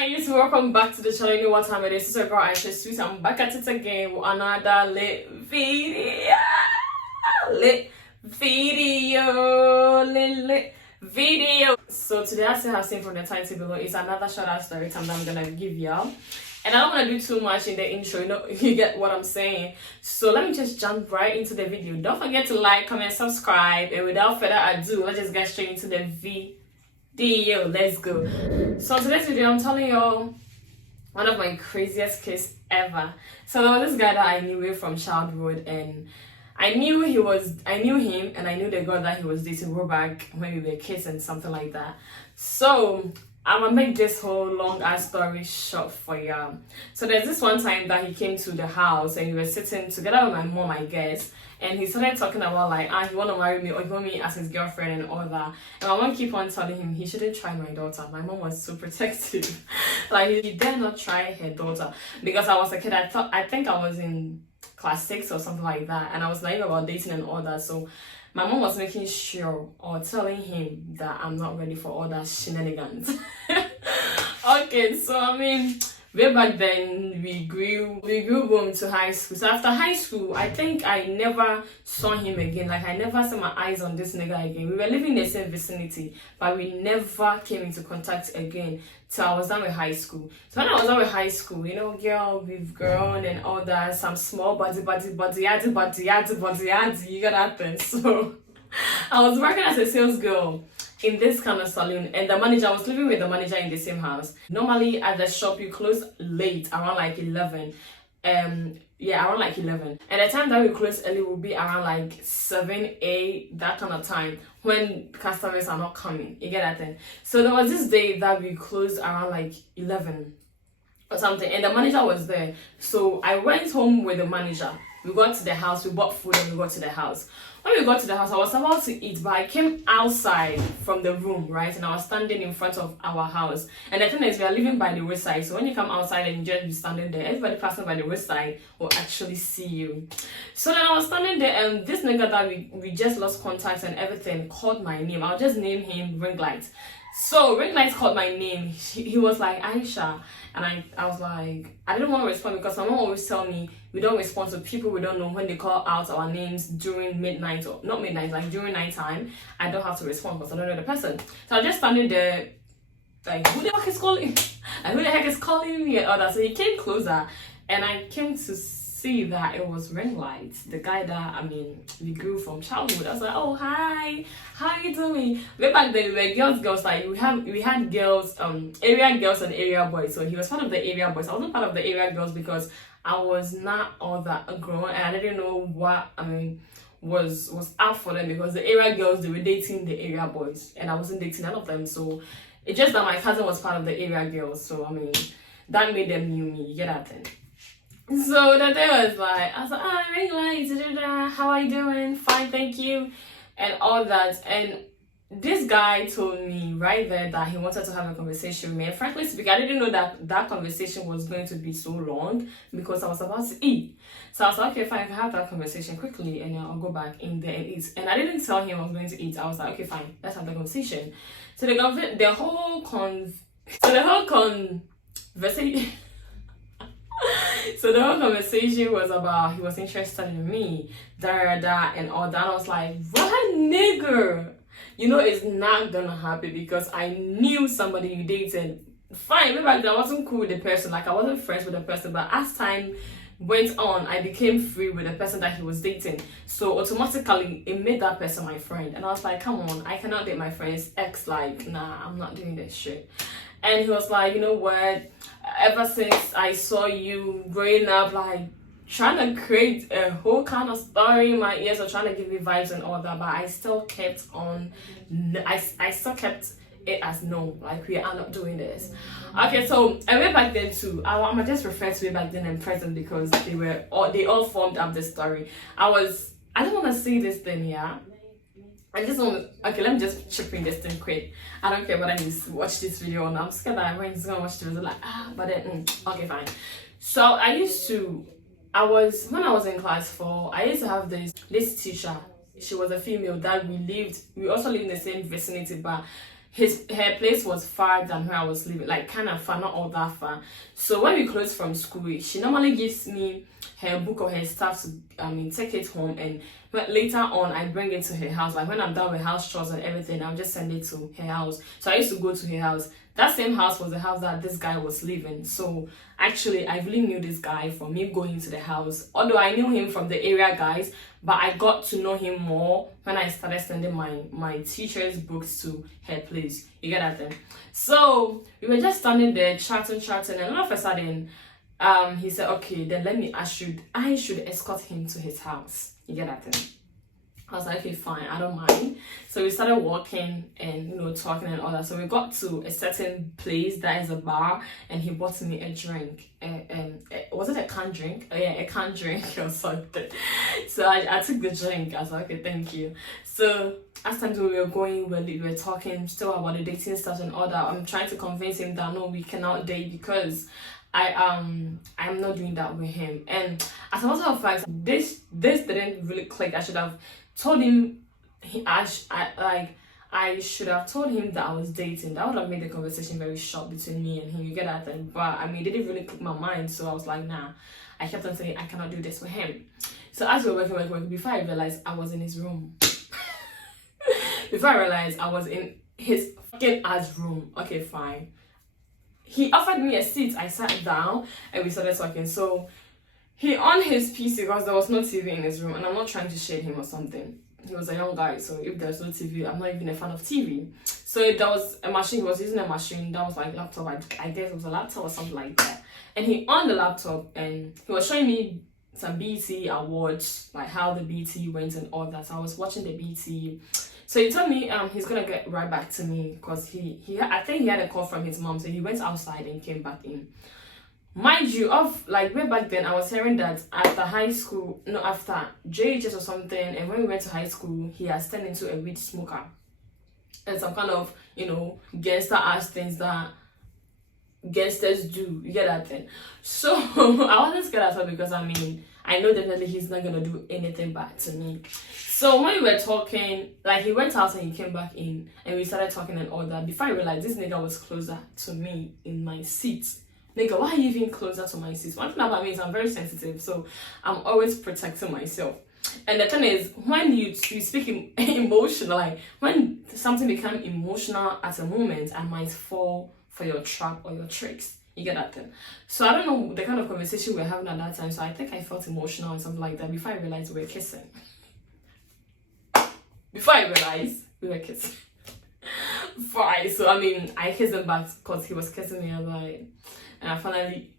Guys, welcome back to the channel. You know what time it is. This is your girl Ayishasweet. I'm back at it again with another lit video. Lit video. So today, as you have seen from the title below, is another shout out story time that I'm gonna give y'all. And I don't want to do too much in the intro, you get what I'm saying. So let me just jump right into the video. Don't forget to like, comment, subscribe, and without further ado, let's just get straight into the video. Let's go. So today's video, I'm telling y'all one of my craziest cases ever. So there was this guy that I knew from childhood, and I knew him, and I knew the girl that he was dating way back when we were kids and something like that. So I'm gonna make this whole long ass story short for y'all. So there's this one time that he came to the house and we were sitting together with my mom, I guess, and he started talking about like, he wanna marry me or he want me as his girlfriend and all that. And my mom keep on telling him he shouldn't try my daughter. My mom was so protective. Like, he dare not try her daughter. Because I was a kid, I think I was in class 6 or something like that, and I was naive about dating and all that. So my mom was making sure or telling him that I'm not ready for all that shenanigans. Okay, so I mean, way back then we grew going to high school. So after high school, I think I never saw him again. Like, I never set my eyes on this nigga again. We were living in the same vicinity, but we never came into contact again till I was done with high school. So when I was done with high school, you know, girl, we've grown and all that, some small body, you got that thing. So I was working as a sales girl in this kind of salon, and I was living with the manager in the same house. Normally at the shop you close late, around like 11. Around like 11. And the time that we close early will be around like 7, 8, that kind of time, when customers are not coming. You get that thing? So there was this day that we closed around like 11 or something, and the manager was there. So I went home with the manager. We got to the house, we bought food, and we got to the house. When we got to the house, I was about to eat, but I came outside from the room, right? And I was standing in front of our house. And the thing is, we are living by the roadside. So when you come outside and you just be standing there, everybody passing by the roadside will actually see you. So then I was standing there, and this nigga that we just lost contact and everything called my name. I'll just name him Ring Light. So Ring Light called my name. He was like, Aisha. And I was like, I didn't want to respond because my mom always tell me we don't respond to people we don't know when they call out our names during midnight, or not midnight, like during nighttime. I don't have to respond because I don't know the person. So I was just standing there like, who the heck is calling? And who the heck is calling me and all that. So he came closer, and I came to see that it was Ring Light, the guy that we grew from childhood. I was like, oh hi, how you doing? Way back then we were girls, like we had girls, area girls and area boys. So he was part of the area boys. I wasn't part of the area girls because I was not all that grown, and I didn't know what was out for them, because the area girls, they were dating the area boys and I wasn't dating none of them. So it's just that my cousin was part of the area girls, so that made them knew me. You get that thing? So the day was like, I was like, Ring Light, how are you doing? Fine, thank you, and all that. And this guy told me right there that he wanted to have a conversation with me. And frankly speaking, I didn't know that conversation was going to be so long because I was about to eat. So I was like, okay, fine, I can have that conversation quickly and I'll go back in there and eat. And I didn't tell him I was going to eat. I was like, okay, fine, let's have the conversation. So the whole conversation. So the whole conversation was about he was interested in me, and all that. I was like, what nigga? You know it's not gonna happen because I knew somebody you dated. Fine, maybe I wasn't cool with the person, like I wasn't friends with the person, but as time went on, I became free with the person that he was dating. So automatically it made that person my friend. And I was like, come on, I cannot date my friend's ex. Like, nah, I'm not doing this shit. And he was like, you know what, ever since I saw you growing up, like trying to create a whole kind of story in my ears, or trying to give me vibes and all that, but I still kept on, I still kept it as no, like we are not doing this. Okay, so and way back then too, I'm gonna just refer to way back then and present because they all formed up the story. I don't want to say this thing, yeah. I just want to, okay, let me just chip in this thing quick. I don't care whether you watch this video or not. I'm scared that when he's gonna watch the video, like, but then, okay, fine. So when I was in class 4, I used to have this teacher. She was a female that we also lived in the same vicinity, but her place was far than where I was living, like kind of far, not all that far. So when we close from school, she normally gives me her book or her stuff to take it home, and later on I bring it to her house. Like when I'm done with house chores and everything, I'll just send it to her house. So I used to go to her house. That same house was the house that this guy was living. So actually, I really knew this guy from me going to the house. Although I knew him from the area guys, but I got to know him more when I started sending my teacher's books to her place. You get that then? So we were just standing there chatting, and all of a sudden, he said, okay, then I should escort him to his house. You get that then? I was like, okay, fine, I don't mind. So we started walking and, talking and all that. So we got to a certain place that is a bar, and he bought me a drink. Was it a canned drink? Oh yeah, a canned drink or something. So I took the drink. I was like, okay, thank you. So as times we were going, we were talking still about the dating stuff and all that. I'm trying to convince him that no, we cannot date because I'm not doing that with him. And as a matter of fact, this didn't really click. I should have told him I should have told him that I was dating. That would have made the conversation very short between me and him. You get that thing? But it didn't really click my mind. So I was like, nah. I kept on saying I cannot do this with him. So as we were working, before I realized I was in his room. Before I realized I was in his fucking ass room. Okay, fine. He offered me a seat. I sat down and we started talking. So he on his PC because there was no TV in his room, and I'm not trying to shade him or something. He was a young guy, so if there's no TV, I'm not even a fan of TV. So there was a machine, he was using a machine that was like laptop, I guess it was a laptop or something like that. And he on the laptop and he was showing me some BT awards, like how the BT went and all that. So I was watching the BT. So he told me he's gonna get right back to me because I think he had a call from his mom, so he went outside and came back in. Mind you, way back then, I was hearing that after JHS or something, and when we went to high school, he has turned into a weed smoker. And some kind of, gangster ass things that gangsters do. You get that thing? So I wasn't scared at all because I know definitely he's not gonna do anything bad to me. So when we were talking, he went out and he came back in, and we started talking and all that. Before I realized this nigga was closer to me in my seat. Nigga, why are you even closer to my sis? One thing about me is I'm very sensitive, so I'm always protecting myself. And the thing is, when you speak emotional, when something becomes emotional at a moment, I might fall for your trap or your tricks. You get that thing? So I don't know the kind of conversation we were having at that time, so I think I felt emotional and something like that before I realized we were kissing. Before I realized we were kissing. Fine. So I kissed him back because he was kissing me. I was like, and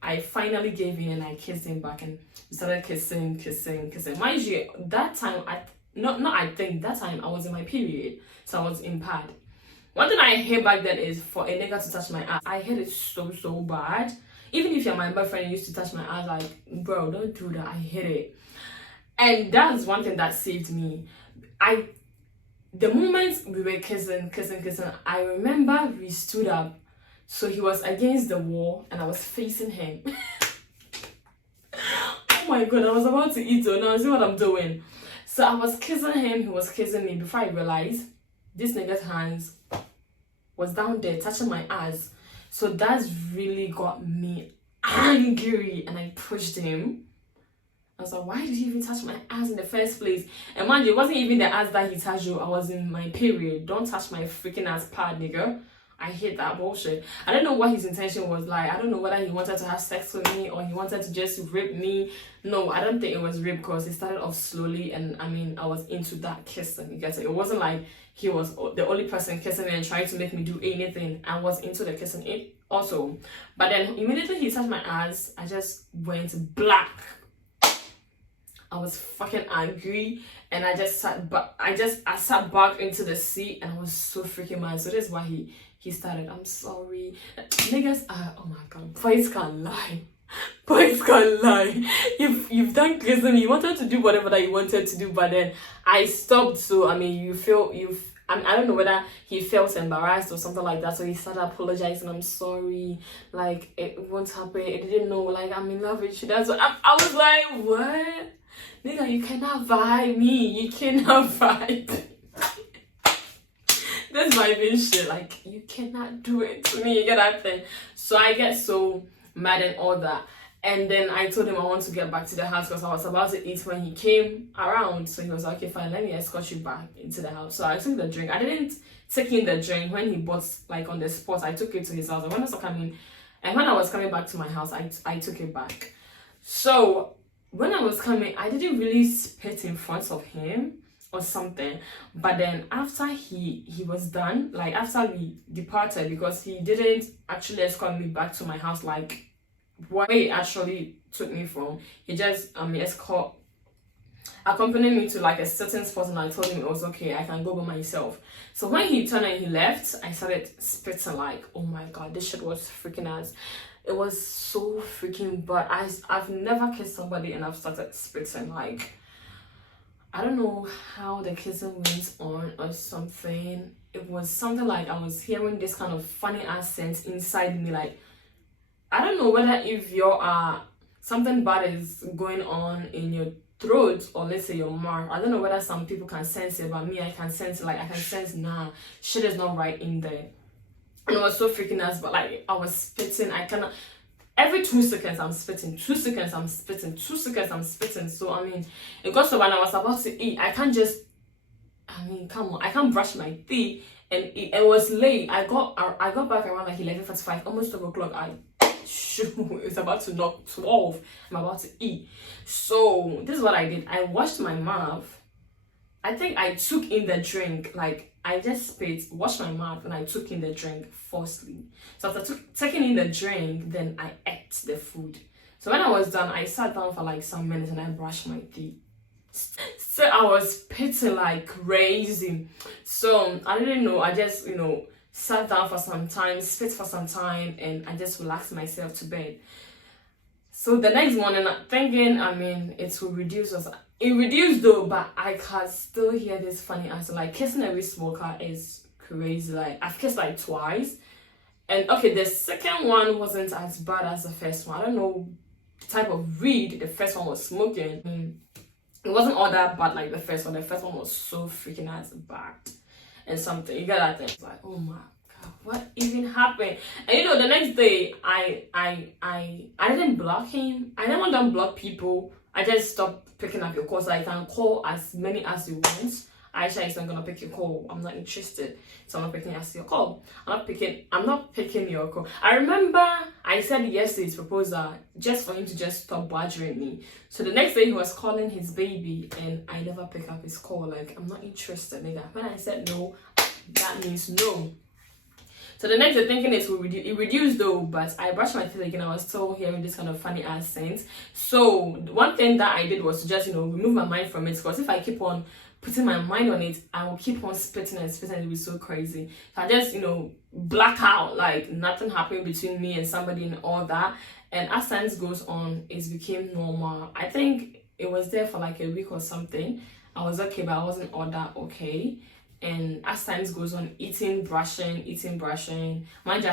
I finally gave in and I kissed him back and we started kissing. Mind you, that time that time I was in my period, so I was in pad. One thing I hate back then is for a nigga to touch my ass. I hate it so bad. Even if you're my boyfriend and you used to touch my ass, bro, don't do that. I hate it. And that's one thing that saved me. The moment we were kissing, I remember we stood up. So he was against the wall and I was facing him. Oh my god, I was about to eat it. Now see what I'm doing. So I was kissing him, he was kissing me before I realized this nigga's hands was down there touching my ass. So that's really got me angry and I pushed him. I was like, why did you even touch my ass in the first place? And mind you, it wasn't even the ass that he touched you. I was in my period. Don't touch my freaking ass pad, nigga. I hate that bullshit. I don't know what his intention was like. I don't know whether he wanted to have sex with me or he wanted to just rape me. No, I don't think it was rape because it started off slowly and I was into that kissing. You get it? It wasn't like he was the only person kissing me and trying to make me do anything. I was into the kissing also. But then immediately he touched my ass, I just went black. I was fucking angry and I just sat back. I sat back into the seat and I was so freaking mad. So that's why he started, I'm sorry. Niggas are, oh my god, boys can't lie. Boys can't lie. You've done kissing, you wanted to do whatever that you wanted to do, but then I stopped. So I don't know whether he felt embarrassed or something like that. So he started apologizing. I'm sorry. It won't happen. It didn't know. I'm in love with you. That's what I was like, what? Nigga, you cannot vibe me. You cannot vibe. This vibing shit, like, you cannot do it to me, you get that thing. So I get so mad and all that. And then I told him I want to get back to the house because I was about to eat when he came around. So he was like, okay, fine, let me escort you back into the house. So I took the drink. I didn't take in the drink when he bought, like, on the spot. I took it to his house. And when I was coming back to my house, I took it back. So when I was coming, I didn't really spit in front of him or something. But then after he was done, like after we departed, because he didn't actually escort me back to my house, like where he actually took me from. He just accompanied me to like a certain spot, and I told him it was okay, I can go by myself. So when he turned and he left, I started spitting like, oh my god, this shit was freaking ass. It was so freaking bad. I've never kissed somebody and I've started spitting. Like, I don't know how the kissing went on or something. It was something like I was hearing this kind of funny ass sense inside me. Like, I don't know whether if you're something bad is going on in your throat or let's say your mouth. I don't know whether some people can sense it, but me, I can sense it. Like, I can sense, nah, shit is not right in there. And it was so freaking ass, but like I was spitting. I cannot. Every 2 seconds I'm spitting. 2 seconds I'm spitting. 2 seconds I'm spitting. So I mean, it got to when I was about to eat. I can't just. I mean, come on. I can't brush my teeth and eat. It was late. I got back around like 11:45, almost 12 o'clock. It's about to knock 12. I'm about to eat. So this is what I did. I washed my mouth. I think I took in the drink. Like, I just spit, washed my mouth, and I took in the drink forcefully. So after taking in the drink, then I ate the food. So when I was done, I sat down for like some minutes and I brushed my teeth. So I was spitting like crazy. So I didn't know. I just, sat down for some time, spit for some time, and I just relaxed myself to bed. So the next morning, I'm thinking, it will reduce us. It reduced though, but I can still hear this funny answer. Like, kissing a weed smoker is crazy. Like, I've kissed like twice. And okay, the second one wasn't as bad as the first one. I don't know the type of weed the first one was smoking. It wasn't all that bad like the first one. The first one was so freaking ass bad. And something, you get that thing. It's like, oh my god, what even happened? And the next day I didn't block him. I never done block people. I just stopped picking up your calls. So I can call as many as you want. Aisha is not gonna pick your call. I'm not interested, so I'm not picking your call. I'm not picking your call. I remember I said yes to his proposal just for him to just stop bothering me. So the next day he was calling his baby and I never pick up his call. Like, I'm not interested, nigga. When I said no, that means no. So the next day thinking it reduced though, but I brushed my teeth again. I was still hearing this kind of funny ass sense. So one thing that I did was to just remove my mind from it, because if I keep on putting my mind on it, I will keep on spitting and spitting. It will be so crazy. So I just black out, like nothing happened between me and somebody and all that. And as time goes on, it became normal. I think it was there for like a week or something. I was okay, but I wasn't all that okay. And as time goes on, eating, brushing. Mind you,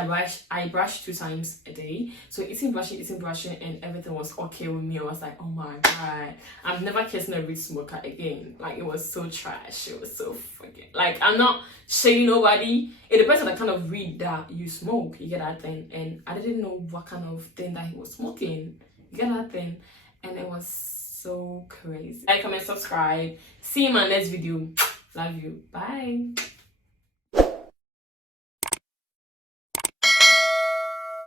I brush 2 times a day. So eating, brushing, and everything was okay with me. I was like, oh my god, I'm never kissing a weed smoker again. Like, it was so trash. It was so freaking, like, I'm not shading nobody. It depends on the kind of weed that you smoke. You get that thing? And I didn't know what kind of thing that he was smoking. You get that thing? And it was so crazy. Like, comment, subscribe. See you in my next video. Love you. Bye.